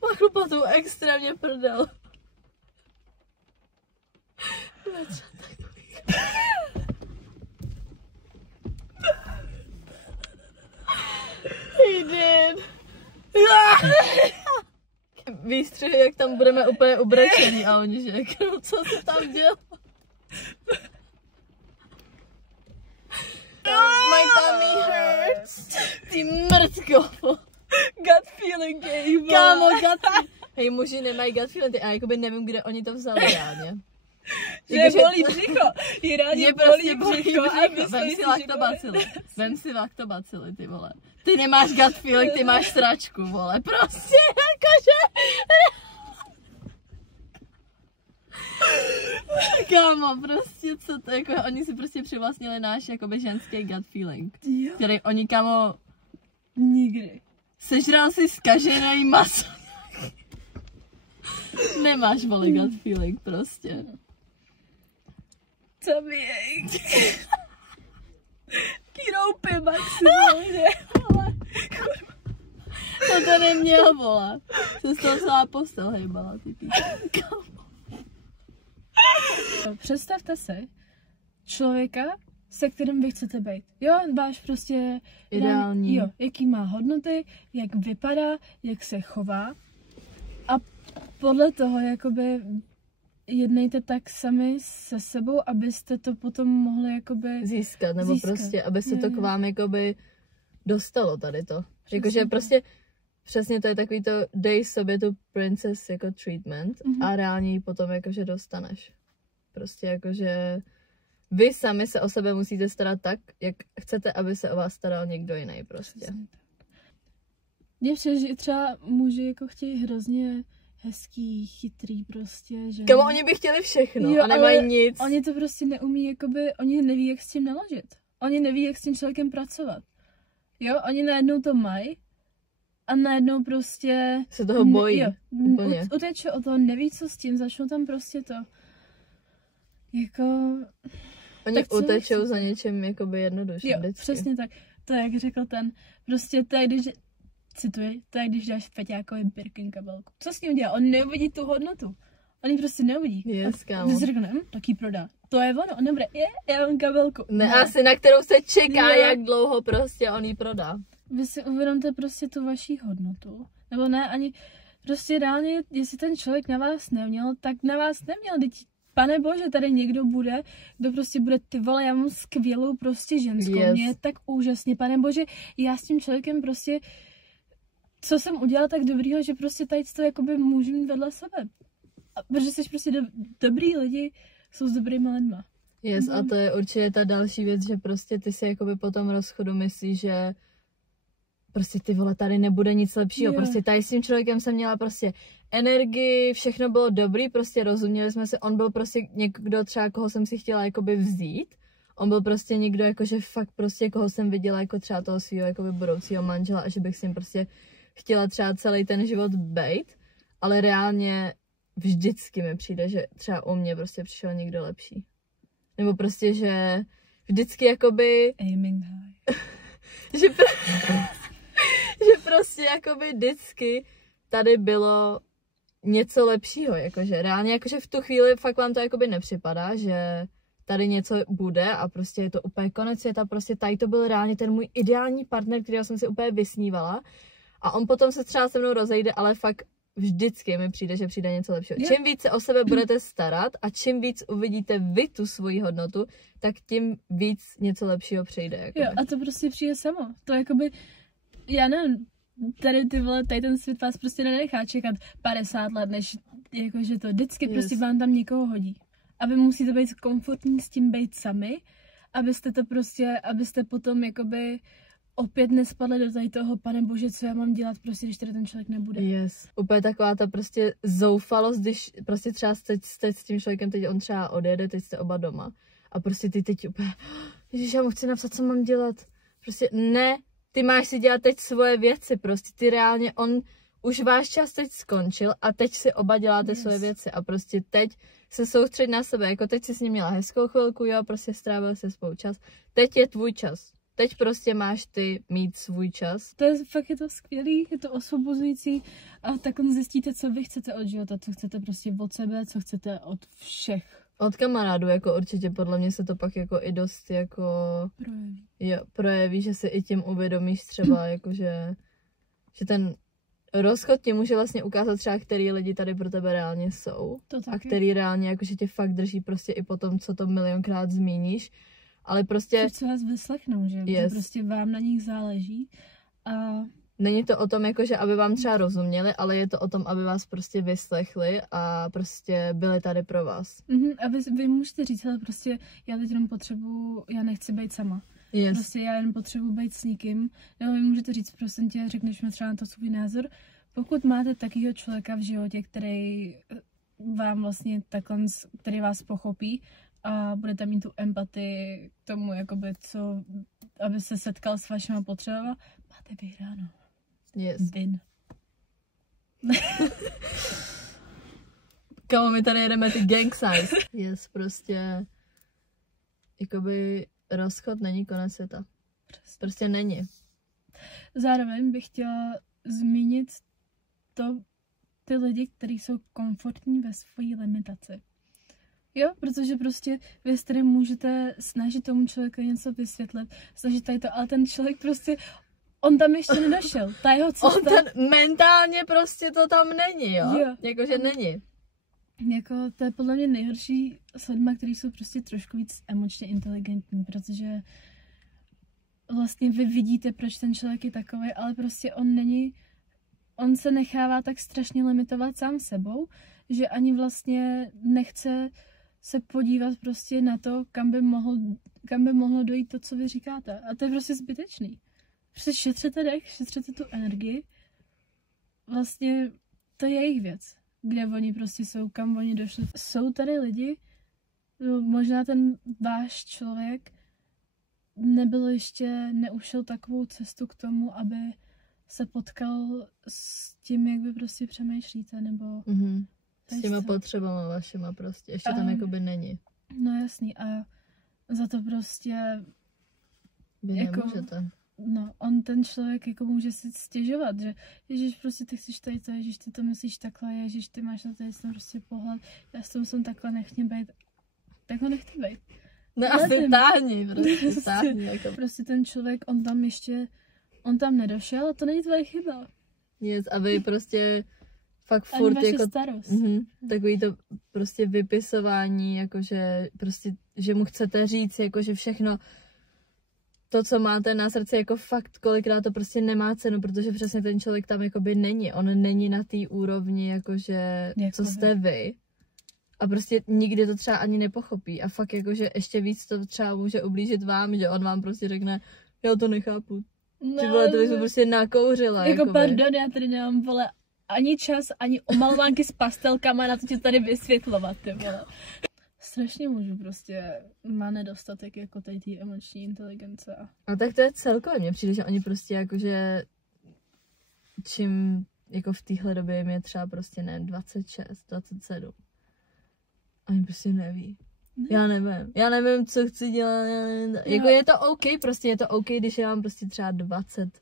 Má chlupatou extrémně prdel. He did. Výstřihy, jak tam budeme úplně ubrečení a oni, že co se tam dělo? My tummy hurts. Ty mrtko. Gut feeling, gay. Kámo, gut feeling. Hej, muži nemají gut feeling, a jakoby nevím, kde oni to vzali reálně. Že bolí břicho. Je rádi bolí břicho. Vem si laktobacily, ty vole. Ty nemáš gut feeling, ty máš sračku, vole. Prostě, jakože... Kámo, prostě co to, jako oni si prostě přivlastnili náš jakoby ženský gut feeling. Který oni, kámo... Nikdy. Sežral si zkažený maso. Nemáš, vole, gut feeling, prostě. Co mi je? Kyroupy maximálně. To tady měl, vole. Se z toho celá postel hejbala, ty píčo. Představte si člověka, se kterým vy chcete být. Jo, váš prostě... Ideální. Jo, jaký má hodnoty, jak vypadá, jak se chová. A podle toho, jakoby... jednejte tak sami se sebou, abyste to potom mohli jakoby... Získat, nebo prostě, aby se to k vám jakoby dostalo tady to. Jakože prostě přesně to je takový to, dej sobě tu princess jako treatment a reálně ji potom jakože dostaneš. Prostě jakože vy sami se o sebe musíte starat tak, jak chcete, aby se o vás staral někdo jiný prostě. Mně přijde, že třeba muži jako chtějí hrozně hezký, chytrý prostě, že... Kamo, oni by chtěli všechno jo, a nemají nic. Oni to prostě neumí, jakoby, oni neví, jak s tím naložit. Oni neví, jak s tím člověkem pracovat. Jo, oni najednou to mají a najednou prostě... Se toho bojí. Jo, úplně. Uteče o to, neví, co s tím, začnou tam prostě to... Jako... Oni utečou za něčím jakoby jednoduše. Jo, vždycky. přesně tak. To je, jak řekl ten, prostě to je, když... Cituji, to je, když dáš Feťákovi Birkin kabelku. Co s ním udělá? On neuvidí tu hodnotu. On ji prostě neuvidí. Yes, kámo. Když si řekne, tak ji prodá. To je ono, on nebude, já mám kabelku. Ne, asi na kterou se čeká, jak dlouho prostě on ji prodá. Vy si uvědomte prostě tu vaši hodnotu. Nebo ne, ani prostě reálně, jestli ten člověk na vás neměl, tak na vás neměl. Teď, pane bože, tady někdo bude, kdo prostě bude, ty vole, já mám skvělou prostě ženskou. Yes. Mě je tak úžasně, pane bože, já s tím člověkem prostě, co jsem udělala tak dobrýho, že prostě tady to jakoby můžu mít vedle sebe. A protože jsi prostě dobrý lidi, jsou s dobrýma lidma. Yes, a to je určitě ta další věc, že prostě ty si jakoby po tom rozchodu myslíš, že prostě ty vole, tady nebude nic lepšího, prostě tady s tím člověkem jsem měla prostě energii, všechno bylo dobrý, prostě rozuměli jsme se, on byl prostě někdo třeba, koho jsem si chtěla jakoby vzít, on byl prostě někdo jakože fakt prostě, koho jsem viděla jako třeba toho svýho jakoby budoucího manžela a že bych s ním prostě chtěla třeba celý ten život bejt, ale reálně vždycky mi přijde, že třeba u mě prostě přišel někdo lepší. Nebo prostě, že vždycky jakoby... Aiming high. že prostě jakoby vždycky tady bylo něco lepšího, jakože reálně, jakože v tu chvíli fakt vám to jakoby nepřipadá, že tady něco bude a prostě je to úplně konec světa, prostě tady to byl reálně ten můj ideální partner, kterého jsem si úplně vysnívala a on potom se třeba se mnou rozejde, ale fakt vždycky mi přijde, že přijde něco lepšího. Čím víc se o sebe budete starat a čím víc uvidíte vy tu svoji hodnotu, tak tím víc něco lepšího přijde. Jakoby. Jo, a to prostě přijde samo. To jakoby, já nevím, tady ty vole, tady ten svět vás prostě nenechá čekat 50 let, než jakože to vždycky prostě vám tam někoho hodí. A vy musíte být komfortní s tím být sami, abyste to prostě, abyste potom jakoby opět nespadli do tady toho, pane bože, co já mám dělat, prostě, když tady ten člověk nebude. Yes. Úplně taková ta prostě zoufalost, když prostě třeba jste s tím člověkem, teď on třeba odjede, teď jste oba doma. A prostě ty teď úplně, ježiš, já mu chci napsat, co mám dělat. Prostě ne, ty máš si dělat teď svoje věci, prostě ty reálně, on už váš čas teď skončil a teď si oba děláte svoje věci a prostě teď se soustřeď na sebe, jako teď jsi s ním měla hezkou chvilku, jo, prostě strávil se spolu čas, teď je tvůj čas. Teď prostě máš ty mít svůj čas. To je fakt, je to skvělý, je to osvobozující a tak zjistíte, co vy chcete od života, co chcete prostě od sebe, co chcete od všech. Od kamarádů, jako určitě, podle mě se to pak jako i dost jako projeví, že si i tím uvědomíš třeba, jako že ten rozchod ti může vlastně ukázat třeba, který lidi tady pro tebe reálně jsou. A který reálně jakože tě fakt drží prostě i po tom, co to milionkrát zmíníš. Ale prostě... Co vás vyslechnou, že? Yes. Že prostě vám na nich záleží a... Není to o tom, jakože aby vám třeba rozuměli, ale je to o tom, aby vás prostě vyslechli a prostě byli tady pro vás. A vy můžete říct, ale prostě já teď jenom já nechci být sama. Yes. Prostě já jen potřebuji být s někým. Nebo vy můžete říct, prosím tě, řekneš mi třeba na to svůj názor. Pokud máte takového člověka v životě, který vám vlastně takhle, který vás pochopí, a budete mít tu empatii k tomu, jakoby co, aby se setkal s vašima potřebama, máte vyhráno. Yes. Win. Kamo, my tady jedeme ty gang signs. Yes, prostě jakoby rozchod není konec světa. Prostě není. Zároveň bych chtěla zmínit ty lidi, kteří jsou komfortní ve své limitaci. Jo, protože prostě vy tady můžete snažit tomu člověku něco vysvětlit, snažit tady to, ale ten člověk prostě, on tam ještě nedošel. Ta jeho cesta... On ten mentálně prostě to tam není, jo? Jakože není. Jako, to je podle mě nejhorší s lidma, kteří jsou prostě trošku víc emočně inteligentní, protože vlastně vy vidíte, proč ten člověk je takový, ale prostě on se nechává tak strašně limitovat sám sebou, že ani vlastně nechce se podívat prostě na to, kam by mohlo dojít to, co vy říkáte. A to je prostě zbytečný. Prostě šetřete dech, šetřete tu energii. Vlastně to je jejich věc, kde oni prostě jsou, kam oni došli. Jsou tady lidi, možná ten váš člověk neušel takovou cestu k tomu, aby se potkal s tím, jak vy prostě přemýšlíte, nebo... S těma potřebama vašima prostě, ještě tam jakoby není. No jasný, a za to prostě... Vy nemůžete. No, ten člověk jako může si stěžovat, že Ježíš, prostě ty chceš tady to, Ježíš, ty to myslíš takhle, Ježíš, ty máš na tady prostě pohled, já s tom jsem takhle, nechť mě bejt. Tak ho nechte bejt. No asi táhni, prostě táhni. Jako. Prostě ten člověk, on tam nedošel a to není tvoje chyba. Yes, a vy prostě fakt furt jako... starost. Takový to prostě vypisování, jakože prostě, že mu chcete říct, jakože všechno to, co máte na srdci, jako fakt kolikrát to prostě nemá cenu, protože přesně ten člověk tam jakoby není. On není na té úrovni, jakože co jste vy. A prostě nikdy to třeba ani nepochopí. A fakt jakože ještě víc to třeba může ublížit vám, že on vám prostě řekne, já to nechápu. No, ty vole, to bys prostě nakouřila. Jako pardon, já tady nemám, vole, ani čas, ani omalovanky s pastelkama na to tě tady vysvětlovat, ty vole. Strašně můžu prostě, má nedostatek jako tady té emoční inteligence. A tak to je celkově, mně přijde, že oni prostě jakože čím jako v téhle době jim je třeba prostě 26, 27. Oni prostě neví. Já nevím, co chci dělat, jako je to OK, prostě je to OK, když je vám prostě třeba 20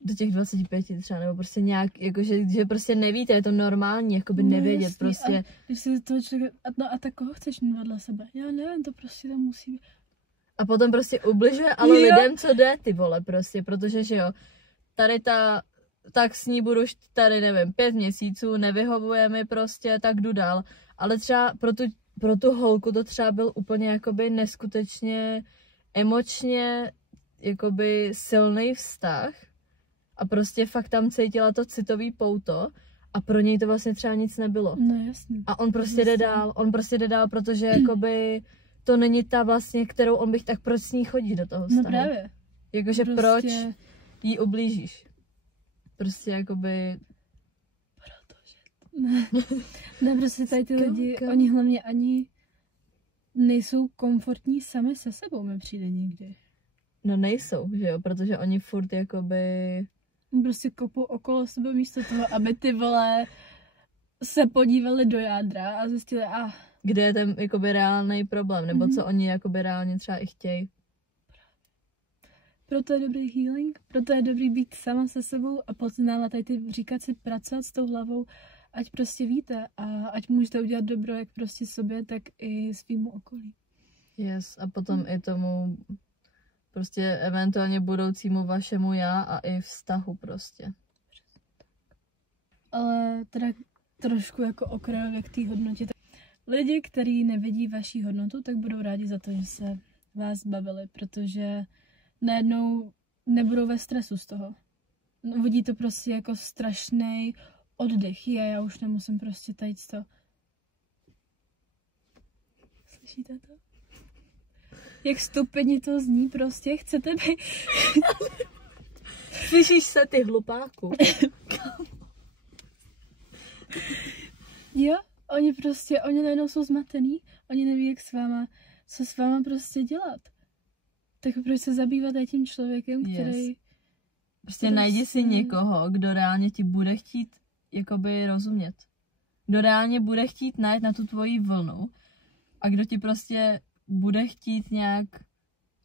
do těch 25 třeba, nebo prostě nějak, jakože že prostě nevíte, je to normální, jakoby nevědět, jasný, prostě. A když si toho člověka, no a tak koho chceš mít vedle sebe? Já nevím, to prostě tam musí být. A potom prostě ubližuje, ale lidem, co jde, ty vole, prostě, protože, že jo, tady tak s ní budu tady, nevím, 5 měsíců, nevyhovuje mi prostě, tak jdu dál. Ale třeba pro tu holku to třeba byl úplně jakoby neskutečně emočně jakoby silný vztah a prostě fakt tam cítila to citový pouto a pro něj to vlastně třeba nic nebylo. No jasně. A on prostě jde dál, protože jakoby to není ta vlastně, kterou on bych, tak proč s ní chodí do toho vztahu? No právě. Jakože prostě... proč jí ublížíš? Prostě jakoby... Ne, prostě tady ty lidi, oni hlavně ani nejsou komfortní sami se sebou, mi přijde někdy. No nejsou, že jo, protože oni furt jakoby... Prostě kopou okolo sebe místo toho, aby ty vole se podívali do jádra a zjistili, kde je ten jakoby reálný problém, nebo co oni jakoby reálně třeba i chtějí. Proto je dobrý healing, proto je dobrý být sama se sebou a poznávat tady ty, říkat si, pracovat s tou hlavou, ať prostě víte a ať můžete udělat dobro jak prostě sobě, tak i svýmu okolí. Yes, a potom i tomu prostě eventuálně budoucímu vašemu já a i vztahu prostě. Ale teda trošku jako okrajově k té hodnotě. Lidi, kteří nevidí vaši hodnotu, tak budou rádi za to, že se vás zbavili, protože najednou nebudou ve stresu z toho. Vodí to prostě jako strašný oddech. Já už nemusím prostě tady to. Slyšíte to? Jak stupidně to zní prostě, chcete být... Slyšíš se, ty hlupáku? Jo, oni najednou jsou zmatený, oni neví, jak co s váma prostě dělat. Tak proč se zabývat tím člověkem, který... Prostě najdi si někoho, kdo reálně ti bude chtít jakoby rozumět. Kdo reálně bude chtít najít na tu tvoji vlnu a kdo ti prostě bude chtít nějak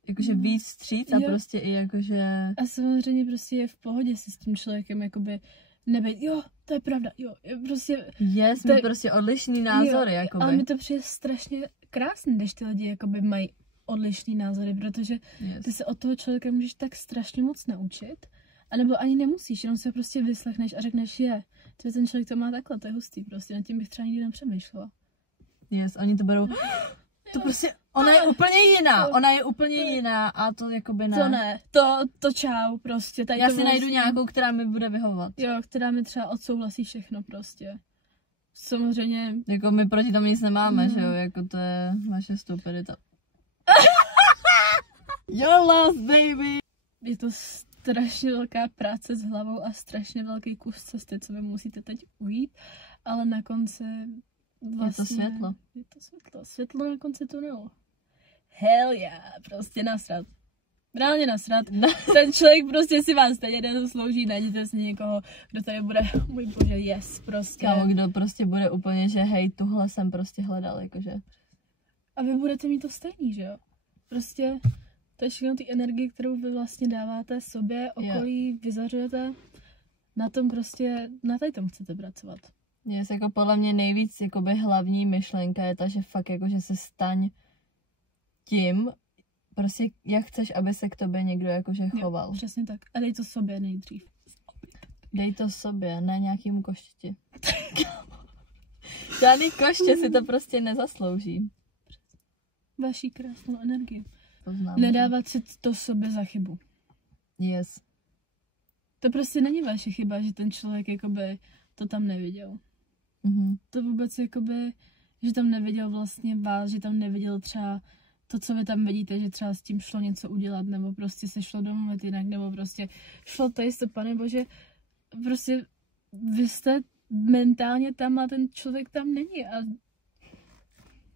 jakože víc vstříc a prostě i jakože... A samozřejmě prostě je v pohodě si s tím člověkem jakoby nebejt, jo, to je pravda, jo, prostě... Jsme prostě odlišný názory, jo, jakoby. Ale mi to přijde strašně krásný, když ty lidi jakoby mají odlišný názory, protože ty se od toho člověka můžeš tak strašně moc naučit, anebo ani nemusíš, jenom se ho prostě vyslechneš a řekneš, ten člověk to má takhle, to je hustý, prostě nad tím bych třeba nikdy nepřemýšlela. Oni to berou, to prostě, ona je úplně jiná a to jakoby ne. To ne, to čau prostě. Já si najdu nějakou, která mi bude vyhovovat. Jo, která mi třeba odsouhlasí všechno prostě. samozřejmě... Jako my proti tomu nic nemáme, že jo, jako to je naše stupidita. You're lost, baby! Je to strašně velká práce s hlavou a strašně velký kus cesty, co vy musíte teď ujít, ale na konci vlastně... Je to světlo. Je to světlo. Světlo na konci tunelu. Hell yeah, prostě nasrat. Reálně nasrat. Ten člověk prostě si vás stejně nezaslouží, najděte si někoho, kdo tady bude, můj bože, yes, prostě. Kámo, kdo prostě bude úplně, že hej, tuhle jsem prostě hledal, jakože. A vy budete mít to stejný, že jo? Prostě to je všechno ty energie, kterou vy vlastně dáváte sobě, okolí, vyzařujete. Na tom prostě, na tady tom chcete pracovat. Yes, jako podle mě nejvíc jakoby hlavní myšlenka je ta, že fakt jakože se staň tím, prostě jak chceš, aby se k tobě někdo jakože choval. Jo, přesně tak. A dej to sobě nejdřív. Dej to sobě, ne nějakému koštěti. Žádný koště si to prostě nezaslouží. Vaší krásnou energii. Poznám. Nedávat si to sobě za chybu. Yes. To prostě není vaše chyba, že ten člověk jakoby to tam neviděl. Mhm. To vůbec jakoby, že tam neviděl vlastně vás, že tam neviděl třeba to, co vy tam vidíte, že třeba s tím šlo něco udělat, nebo prostě se šlo domluvit jinak, nebo prostě šlo tady to, pane bože, prostě vy jste mentálně tam a ten člověk tam není. A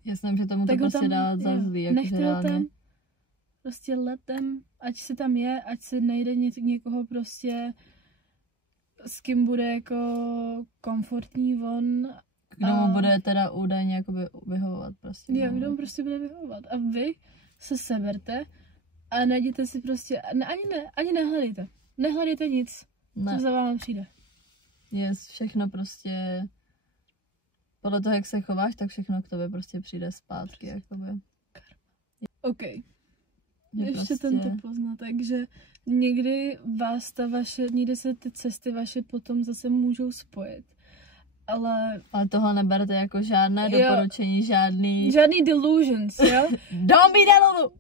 Jasně, že tomu to tak prostě tam, dá za zlý. Jako nechte ho tam, prostě letem, ať se tam je, ať se najde někoho prostě, s kým bude jako komfortní on. Kdo mu bude teda údajně jakoby vyhovovat prostě. Jo, kdo mu prostě bude vyhovovat. A vy se seberte a najděte si prostě, ani nehledejte. Nehledejte nic, co za vámi přijde. Yes, všechno prostě, podle toho, jak se chováš, tak všechno k tobě prostě přijde zpátky, jakoby. OK. Je Ještě prostě... tento poznatek, že někdy někdy se ty cesty vaše potom zase můžou spojit. Ale toho neberte jako žádné doporučení, žádný delusions, jo? Don't be delulu!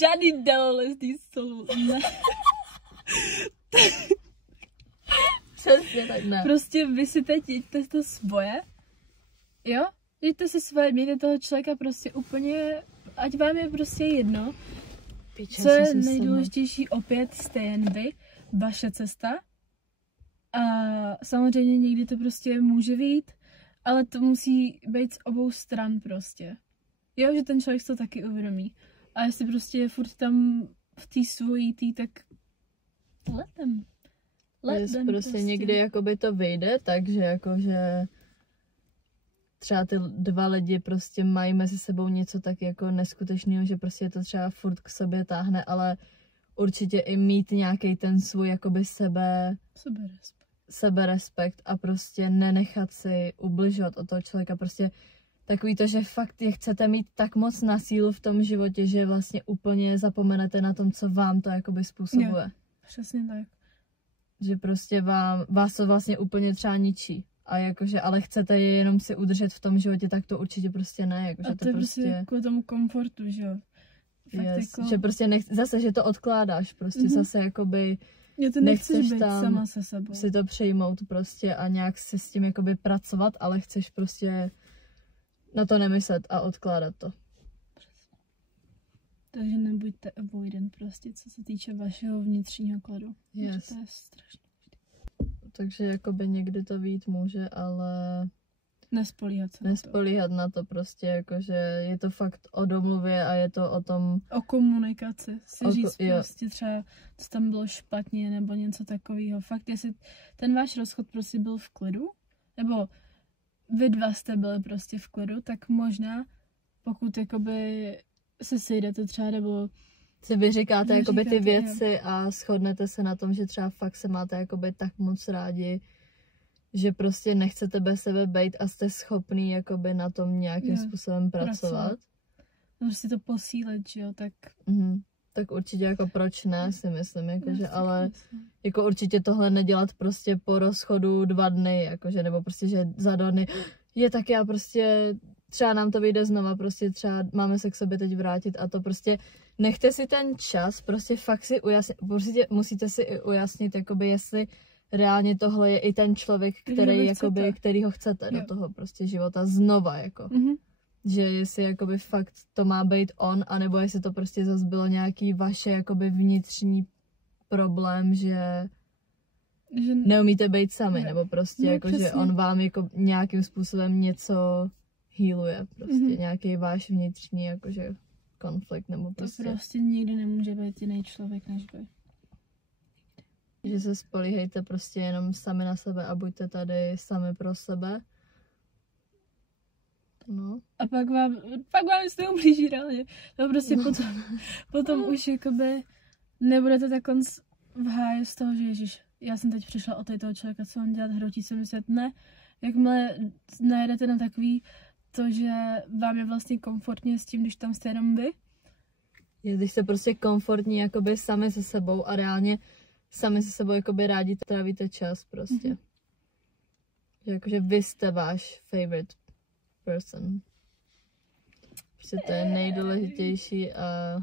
Žádný delulistý soul. Ne. Přesně tak ne. Prostě vy si teď jeďte to svoje, jo? Jeďte si svoje, mějte toho člověka prostě úplně, ať vám je prostě jedno. Co je nejdůležitější, opět jste jen vy, vaše cesta. A samozřejmě někdy to prostě může vyjít, ale to musí být z obou stran prostě. Jo, že ten člověk to taky uvědomí. A jestli prostě je furt tam v té svojí tak letem. Prostě někdy jakoby to vyjde, takže jakože třeba ty dva lidi prostě mají mezi sebou něco tak jako neskutečného, že prostě to třeba furt k sobě táhne, ale určitě i mít nějaký ten svůj jakoby seberespekt a prostě nenechat si ubližovat od toho člověka. Prostě takový to, že fakt je chcete mít tak moc na sílu v tom životě, že vlastně úplně zapomenete na tom, co vám to jakoby způsobuje. Jo, přesně tak. Že prostě vás to vlastně úplně třeba ničí. A jakože, ale chcete je jenom si udržet v tom životě, tak to určitě prostě ne. Jakože a to je prostě kvůli tomu komfortu, že jo. Yes, jako... Že prostě zase, že to odkládáš, prostě zase jakoby ty nechceš být sama se sebou. Si to přejmout prostě a nějak se s tím jakoby pracovat, ale chceš prostě na to nemyslet a odkládat to. Takže nebuďte avoidant prostě, co se týče vašeho vnitřního kladu. Yes. To je strašně. Takže jakoby někdy to vyjít může, ale nespolíhat na to prostě, jakože je to fakt o domluvě a je to o tom... O komunikaci. Říct prostě třeba, co tam bylo špatně nebo něco takového. Fakt, jestli ten váš rozchod prostě byl v klidu, nebo vy dva jste byli prostě v klidu, tak možná, pokud jakoby se sejdete třeba, nebo si vyříkáte jakoby ty věci a shodnete se na tom, že třeba fakt se máte jakoby tak moc rádi, že prostě nechcete bez sebe bejt a jste schopný jakoby na tom nějakým způsobem pracovat. Prostě to posílit, že jo, tak... Tak určitě jako proč ne, si myslím, jakože, ale jako určitě tohle nedělat prostě po rozchodu 2 dny, jakože, nebo prostě, že za 2 dny je tak já prostě, třeba nám to vyjde znova, prostě třeba máme se k sobě teď vrátit a to prostě nechte si ten čas, prostě fakt si ujasnit, prostě musíte si i ujasnit, jakoby jestli reálně tohle je i ten člověk, který ho chcete do toho prostě života znova, jako. Že jestli jakoby fakt to má být on, anebo jestli to prostě zase bylo nějaký vaše jakoby vnitřní problém, že neumíte být sami, nebo prostě jako, že on vám jako nějakým způsobem něco healuje, prostě nějaký váš vnitřní jakože konflikt, nebo prostě. To prostě nikdy nemůže být jiný člověk než vy. Že se spolíhejte prostě jenom sami na sebe a buďte tady sami pro sebe. No. A pak vám nic neublíží reálně. No prostě potom už jakoby nebudete tak v háji z toho, že ježiš, já jsem teď přišla od toho člověka, co mám dělat, hroutí se myslet, ne. Jakmile najedete na takový to, že vám je vlastně komfortně s tím, když tam jste jenom vy. Když jste prostě komfortní jakoby sami se sebou a reálně sami se sebou jakoby rádi trávíte čas prostě. Že jakože vy jste váš favorite person. Prostě to je nejdůležitější a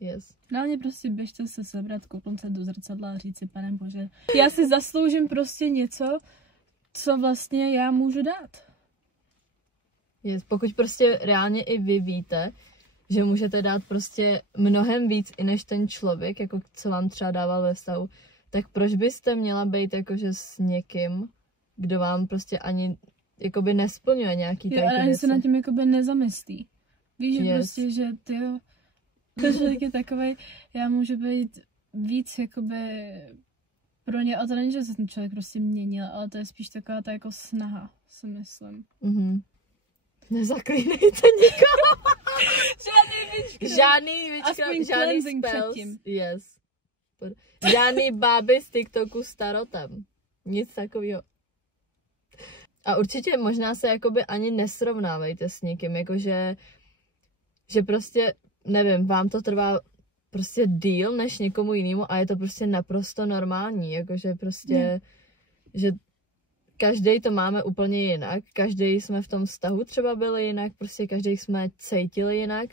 yes. Reálně prostě běžte se sebrat, kouknout se do zrcadla a říct si, Pane Bože, já si zasloužím prostě něco, co vlastně já můžu dát. Yes. Pokud prostě reálně i vy víte, že můžete dát prostě mnohem víc i než ten člověk, jako co vám třeba dával ve vztahu, tak proč byste měla být jakože s někým, kdo vám prostě ani jakoby nesplňuje nějaký taky věci. Ani se na tím jakoby nezamyslí. Víš, že prostě, že tyjo, ten člověk je takovej, já můžu být víc jakoby pro ně, a to není, že se ten člověk prostě měnil, ale to je spíš taková ta jako snaha, si myslím. Nezaklínejte nikoho. Žádný žádný spells. Yes. Žádný báby z TikToku s tarotem. Nic takového. A určitě možná se jakoby ani nesrovnávejte s někým, jakože že prostě, nevím, vám to trvá prostě díl než někomu jinému a je to prostě naprosto normální, jakože prostě, že každý to máme úplně jinak, každý jsme v tom vztahu třeba byli jinak, prostě každý jsme cítili jinak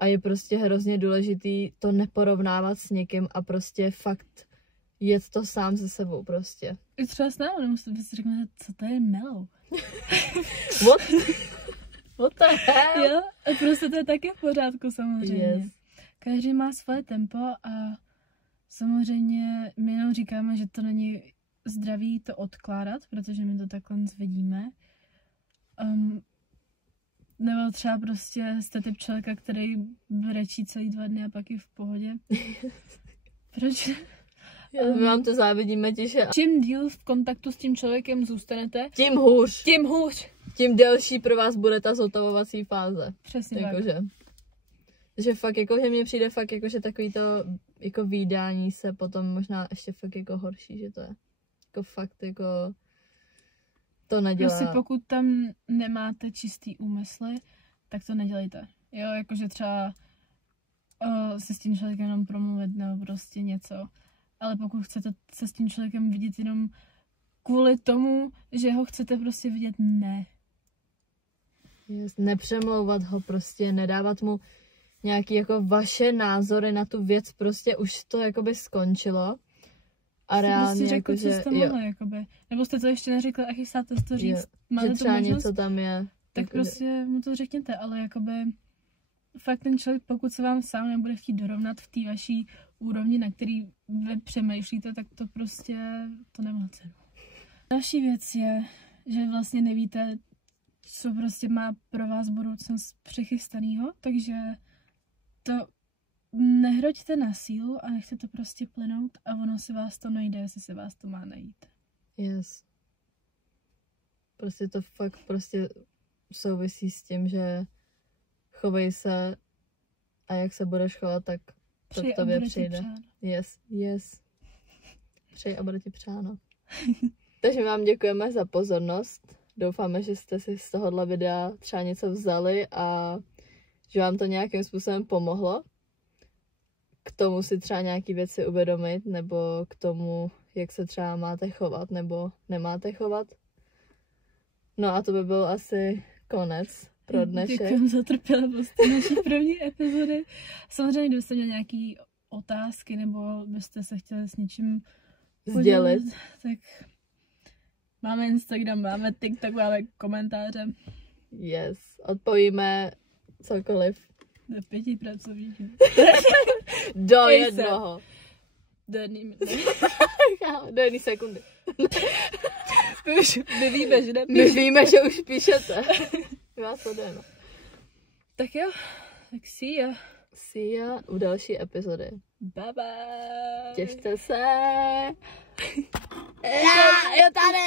a je prostě hrozně důležitý to neporovnávat s někým a prostě fakt jet to sám se sebou prostě. I třeba s námi, nemusíte si řeknete, co to je mellow. What the hell? Jo, a prostě to je taky v pořádku samozřejmě. Yes. Každý má svoje tempo a samozřejmě my jenom říkáme, že to není zdravý to odkládat, protože my to takhle vidíme. Nebo třeba prostě jste typ člověka, který brečí celý 2 dny a pak je v pohodě. Proč? My vám to závidíme tiše. Čím díl v kontaktu s tím člověkem zůstanete, tím hůř. Tím delší pro vás bude ta zotavovací fáze. Přesně jakože, tak. Že fakt jakože mně přijde fakt jakože takový to jako vídání se potom možná ještě fakt jako horší, že to je. Jako fakt jako to nedělá. Prostě pokud tam nemáte čistý úmysly, tak to nedělejte. Jo, jakože třeba se s tím člověkem jenom promluvit nebo prostě něco. Ale pokud chcete se s tím člověkem vidět jenom kvůli tomu, že ho chcete prostě vidět, ne. Yes, nepřemlouvat ho prostě, nedávat mu nějaký jako vaše názory na tu věc, prostě už to jakoby skončilo. A reálně prostě řekl, jako, co jste mohli, jakoby. Nebo jste to ještě neřekli a chystáte to říct. Máte že třeba tu možnost, něco tam je. tak prostě mu to řekněte, ale jakoby fakt ten člověk, pokud se vám sám nebude chtít dorovnat v té vaší úrovni, na který vy přemýšlíte, tak to prostě to nemá cenu. Další věc je, že vlastně nevíte, co prostě má pro vás budoucnost přichystanýho, takže to nehroďte na sílu a nechte to prostě plynout a ono si vás to najde, jestli se vás to má najít. Yes. Prostě to fakt prostě souvisí s tím, že chovej se a jak se budeš chovat, tak to k tobě přijde. Yes. Přij a bude ti přáno. Takže vám děkujeme za pozornost. Doufáme, že jste si z tohohle videa třeba něco vzali a že vám to nějakým způsobem pomohlo. K tomu si třeba nějaký věci uvědomit, nebo k tomu, jak se třeba máte chovat, nebo nemáte chovat. No a to by byl asi konec pro dnešek. Děkujeme za trpělivost naší první epizody. Samozřejmě, kdybyste měli nějaké otázky, nebo byste se chtěli s něčím sdělit. Tak máme Instagram, máme TikTok, máme komentáře. Yes, odpovíme cokoliv. Do 5 pracovních dní. Do jednoho. Do jedné Do jedné sekundy. My víme, že ne? My víme, že už píšete. My vás sledujeme. Tak jo, tak see ya. See ya u další epizody. Bye bye. Těšte se. Jo, tady.